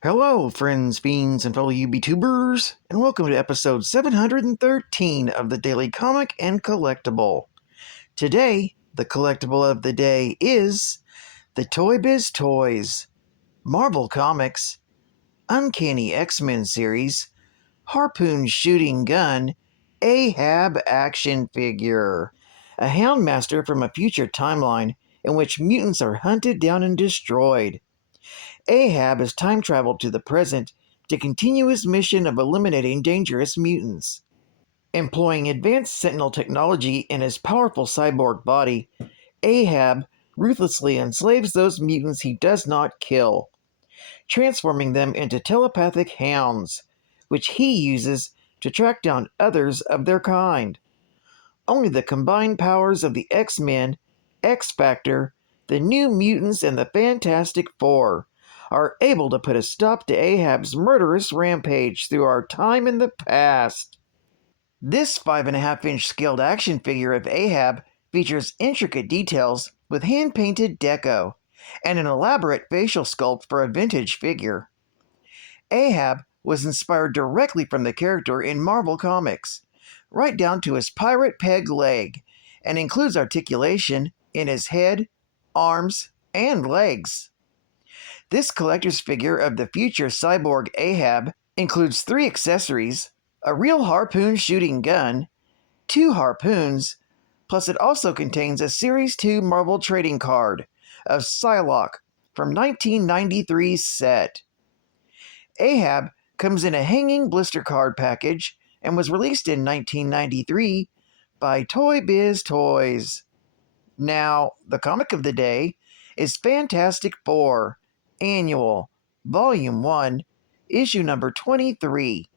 Hello, friends, fiends, and fellow UB-tubers, and welcome to episode 713 of the Daily Comic and Collectible. Today, the collectible of the day is the Toybiz Toys, Marvel Comics, Uncanny X-Men series, Harpoon Shooting Gun, Ahab action figure. A Houndmaster from a future timeline in which mutants are hunted down and destroyed. Ahab has time traveled to the present to continue his mission of eliminating dangerous mutants. Employing advanced Sentinel technology in his powerful cyborg body, Ahab ruthlessly enslaves those mutants he does not kill, transforming them into telepathic hounds, which he uses to track down others of their kind. Only the combined powers of the X-Men, X-Factor, the New Mutants, and the Fantastic Four are able to put a stop to Ahab's murderous rampage through our time in the past. This 5.5-inch scaled action figure of Ahab features intricate details with hand-painted deco and an elaborate facial sculpt for a vintage figure. Ahab was inspired directly from the character in Marvel Comics, right down to his pirate peg leg, and includes articulation in his head, arms, and legs. This collector's figure of the future cyborg Ahab includes 3 accessories, a real harpoon shooting gun, 2 harpoons, plus it also contains a Series 2 Marvel trading card of Psylocke from 1993's set. Ahab comes in a hanging blister card package and was released in 1993 by Toybiz Toys. Now, the comic of the day is Fantastic Four, Annual, Volume 1, Issue number 23,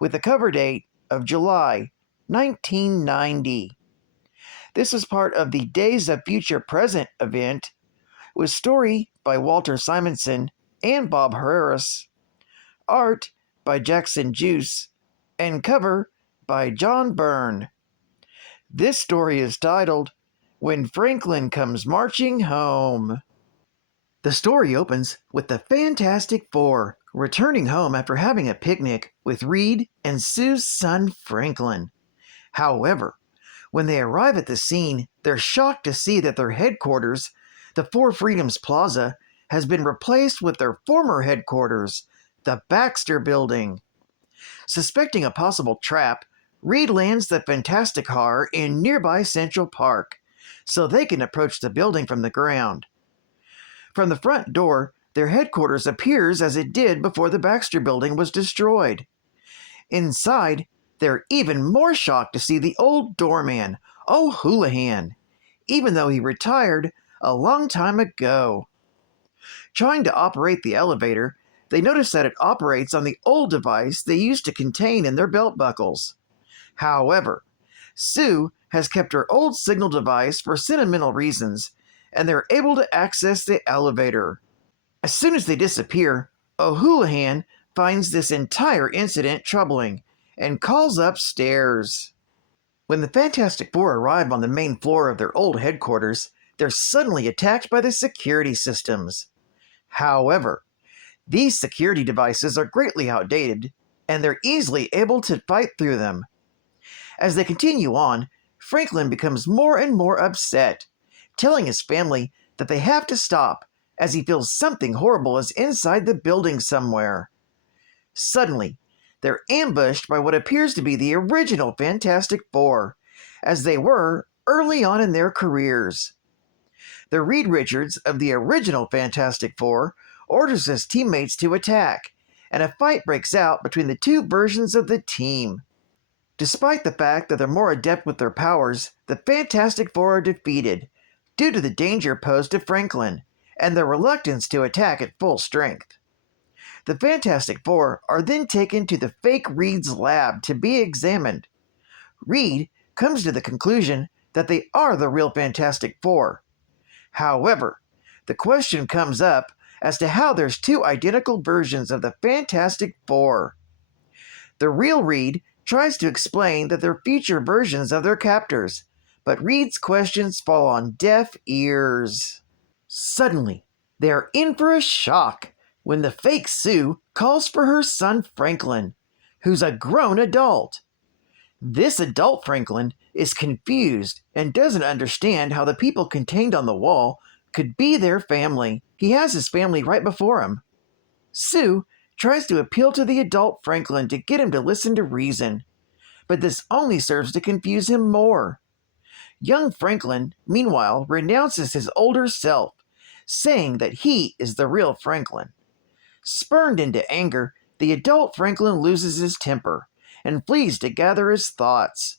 with a cover date of July 1990. This is part of the Days of Future Present event, with story by Walter Simonson and Bob Harris, art by Jackson Juice, and cover by John Byrne. This story is titled, When Franklin Comes Marching Home. The story opens with the Fantastic Four returning home after having a picnic with Reed and Sue's son Franklin. However, when they arrive at the scene, they're shocked to see that their headquarters, the Four Freedoms Plaza, has been replaced with their former headquarters, the Baxter Building. Suspecting a possible trap, Reed lands the Fantastic Car in nearby Central Park, so they can approach the building from the ground. From the front door, their headquarters appears as it did before the Baxter Building was destroyed. Inside, they're even more shocked to see the old doorman, O'Houlihan, even though he retired a long time ago. Trying to operate the elevator, they notice that it operates on the old device they used to contain in their belt buckles. However, Sue has kept her old signal device for sentimental reasons, and they're able to access the elevator. As soon as they disappear, O'Houlihan finds this entire incident troubling and calls upstairs. When the Fantastic Four arrive on the main floor of their old headquarters, they're suddenly attacked by the security systems. However, these security devices are greatly outdated, and they're easily able to fight through them. As they continue on, Franklin becomes more and more upset, telling his family that they have to stop as he feels something horrible is inside the building somewhere. Suddenly, they're ambushed by what appears to be the original Fantastic Four, as they were early on in their careers. The Reed Richards of the original Fantastic Four orders his teammates to attack, and a fight breaks out between the 2 versions of the team. Despite the fact that they're more adept with their powers, the Fantastic Four are defeated due to the danger posed to Franklin and their reluctance to attack at full strength. The Fantastic Four are then taken to the fake Reed's lab to be examined. Reed comes to the conclusion that they are the real Fantastic Four. However, the question comes up as to how there's 2 identical versions of the Fantastic Four. The real Reed tries to explain that they're future versions of their captors, but Reed's questions fall on deaf ears. Suddenly, they are in for a shock when the fake Sue calls for her son Franklin, who's a grown adult. This adult Franklin is confused and doesn't understand how the people contained on the wall could be their family. He has his family right before him. Sue tries to appeal to the adult Franklin to get him to listen to reason, but this only serves to confuse him more. Young Franklin, meanwhile, renounces his older self, saying that he is the real Franklin. Spurned into anger, the adult Franklin loses his temper and flees to gather his thoughts.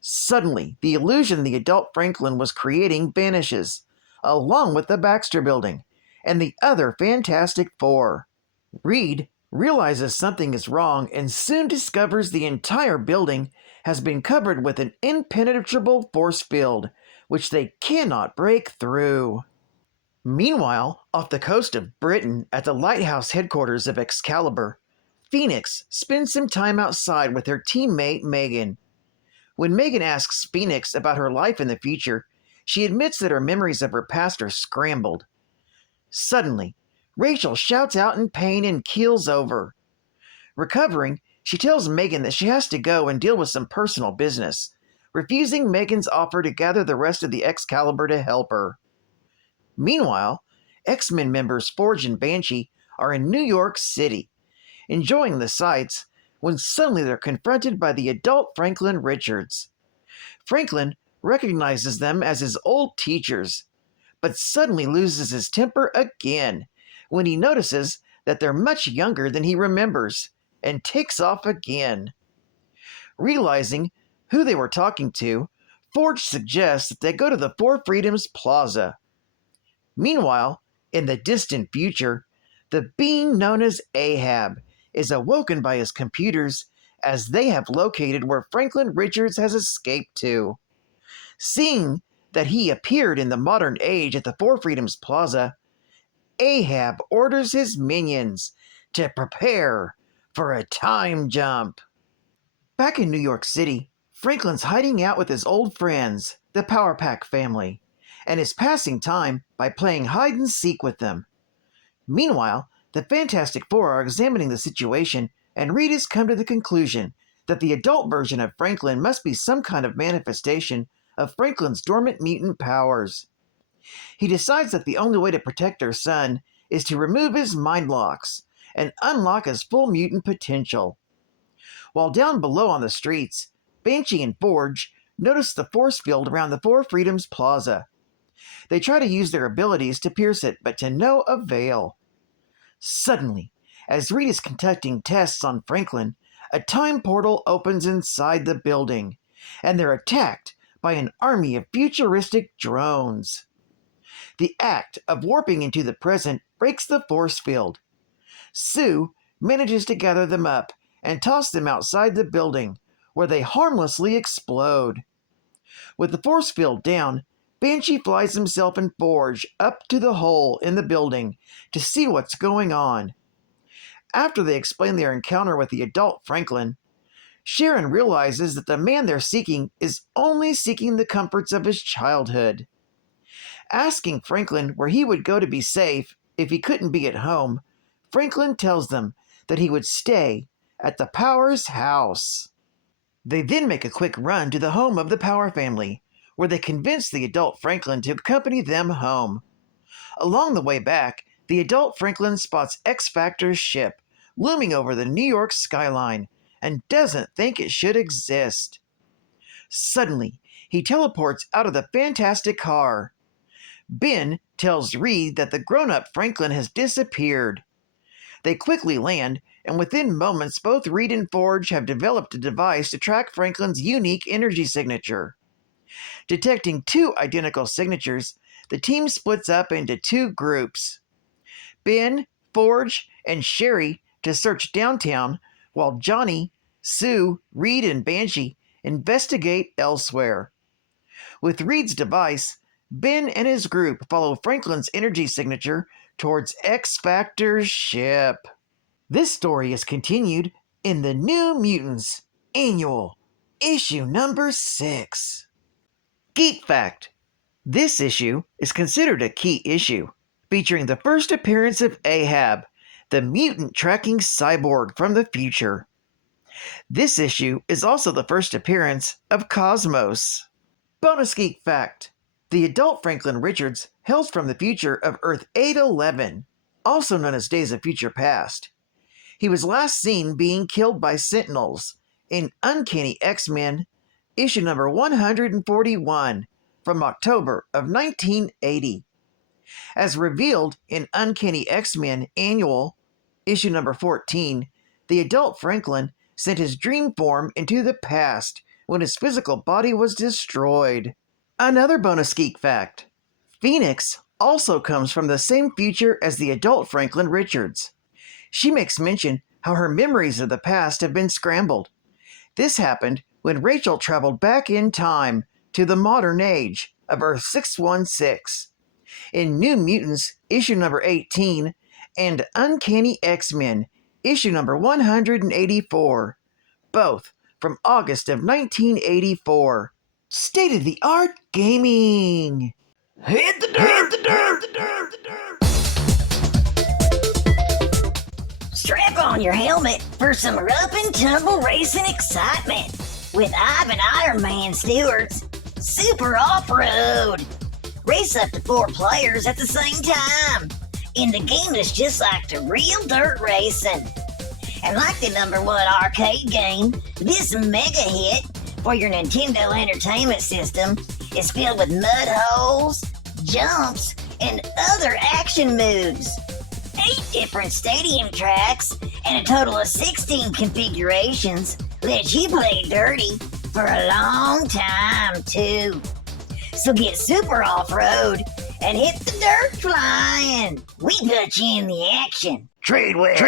Suddenly, the illusion the adult Franklin was creating vanishes, along with the Baxter Building and the other Fantastic Four. Reed realizes something is wrong and soon discovers the entire building has been covered with an impenetrable force field, which they cannot break through. Meanwhile, off the coast of Britain, at the lighthouse headquarters of Excalibur, Phoenix spends some time outside with her teammate Megan. When Megan asks Phoenix about her life in the future, she admits that her memories of her past are scrambled. Suddenly, Rachel shouts out in pain and keels over. Recovering, she tells Megan that she has to go and deal with some personal business, refusing Megan's offer to gather the rest of the Excalibur to help her. Meanwhile, X-Men members Forge and Banshee are in New York City, enjoying the sights, when suddenly they're confronted by the adult Franklin Richards. Franklin recognizes them as his old teachers, but suddenly loses his temper again when he notices that they're much younger than he remembers, and takes off again. Realizing who they were talking to, Forge suggests that they go to the Four Freedoms Plaza. Meanwhile, in the distant future, the being known as Ahab is awoken by his computers as they have located where Franklin Richards has escaped to. Seeing that he appeared in the modern age at the Four Freedoms Plaza, Ahab orders his minions to prepare for a time jump. Back in New York City, Franklin's hiding out with his old friends, the Power Pack family, and is passing time by playing hide and seek with them. Meanwhile, the Fantastic Four are examining the situation, and Reed has come to the conclusion that the adult version of Franklin must be some kind of manifestation of Franklin's dormant mutant powers. He decides that the only way to protect their son is to remove his mind locks and unlock his full mutant potential. While down below on the streets, Banshee and Forge notice the force field around the Four Freedoms Plaza. They try to use their abilities to pierce it, but to no avail. Suddenly, as Reed is conducting tests on Franklin, a time portal opens inside the building, and they're attacked by an army of futuristic drones. The act of warping into the present breaks the force field. Sue manages to gather them up and toss them outside the building, where they harmlessly explode. With the force field down, Banshee flies himself and Forge up to the hole in the building to see what's going on. After they explain their encounter with the adult Franklin, Sharon realizes that the man they're seeking is only seeking the comforts of his childhood. Asking Franklin where he would go to be safe if he couldn't be at home, Franklin tells them that he would stay at the Powers house. They then make a quick run to the home of the Power family, where they convince the adult Franklin to accompany them home. Along the way back, the adult Franklin spots X-Factor's ship looming over the New York skyline and doesn't think it should exist. Suddenly, he teleports out of the fantastic car. Ben tells Reed that the grown-up Franklin has disappeared. They quickly land, and within moments both Reed and Forge have developed a device to track Franklin's unique energy signature. Detecting two identical signatures, the team splits up into two groups. Ben, Forge, and Sherry to search downtown, while Johnny, Sue, Reed, and Banshee investigate elsewhere. With Reed's device, Ben and his group follow Franklin's energy signature towards X-Factor's ship. This story is continued in the New Mutants Annual, issue number 6. Geek Fact. This issue is considered a key issue, featuring the first appearance of Ahab, the mutant tracking cyborg from the future. This issue is also the first appearance of Cosmos. Bonus Geek Fact: the adult Franklin Richards hails from the future of Earth 811, also known as Days of Future Past. He was last seen being killed by Sentinels in Uncanny X-Men, issue number 141, from October of 1980. As revealed in Uncanny X-Men Annual, issue number 14, the adult Franklin sent his dream form into the past when his physical body was destroyed. Another bonus geek fact: Phoenix also comes from the same future as the adult Franklin Richards. She makes mention how her memories of the past have been scrambled. This happened when Rachel traveled back in time to the modern age of Earth 616. In New Mutants, issue number 18, and Uncanny X-Men, issue number 184, both from August of 1984. State-of-the-art gaming! Hit the dirt! Strap on your helmet for some rough and tumble racing excitement with Ahab and Iron Man stewards. Super off-road. Race up to 4 players at the same time in the game that's just like the real dirt racing. And like the #1 arcade game, this mega hit for your Nintendo Entertainment System is filled with mud holes, jumps, and other action moves. 8 different stadium tracks and a total of 16 configurations let you play dirty for a long time too. So get super off-road and hit the dirt flying. We put you in the action. Trade West!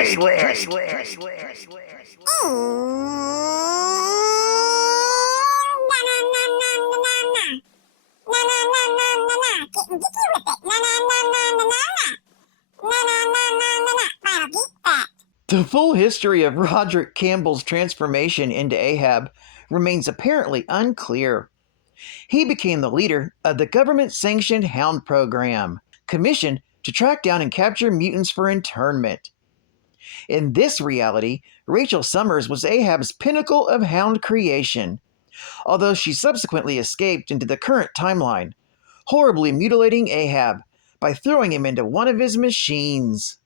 The full history of Roderick Campbell's transformation into Ahab remains apparently unclear. He became the leader of the government-sanctioned Hound program, commissioned to track down and capture mutants for internment. In this reality, Rachel Summers was Ahab's pinnacle of Hound creation, although she subsequently escaped into the current timeline, horribly mutilating Ahab by throwing him into one of his machines.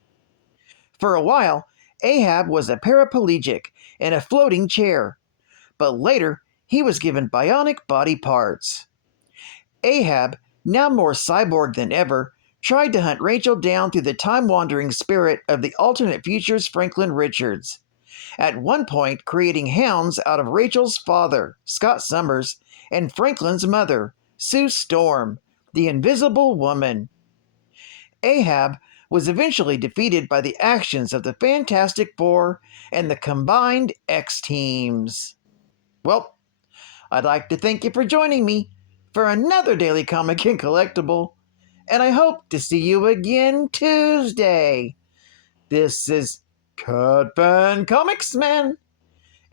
For a while, Ahab was a paraplegic in a floating chair, but later he was given bionic body parts. Ahab, now more cyborg than ever, tried to hunt Rachel down through the time-wandering spirit of the alternate future's Franklin Richards, at one point creating hounds out of Rachel's father, Scott Summers, and Franklin's mother, Sue Storm, the Invisible Woman. Ahab was eventually defeated by the actions of the Fantastic Four and the combined X-Teams. Well, I'd like to thank you for joining me for another Daily Comic and Collectible, and I hope to see you again Tuesday. This is Cut Fan Comics Man,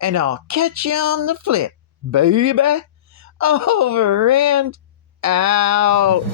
and I'll catch you on the flip, baby. Over and out.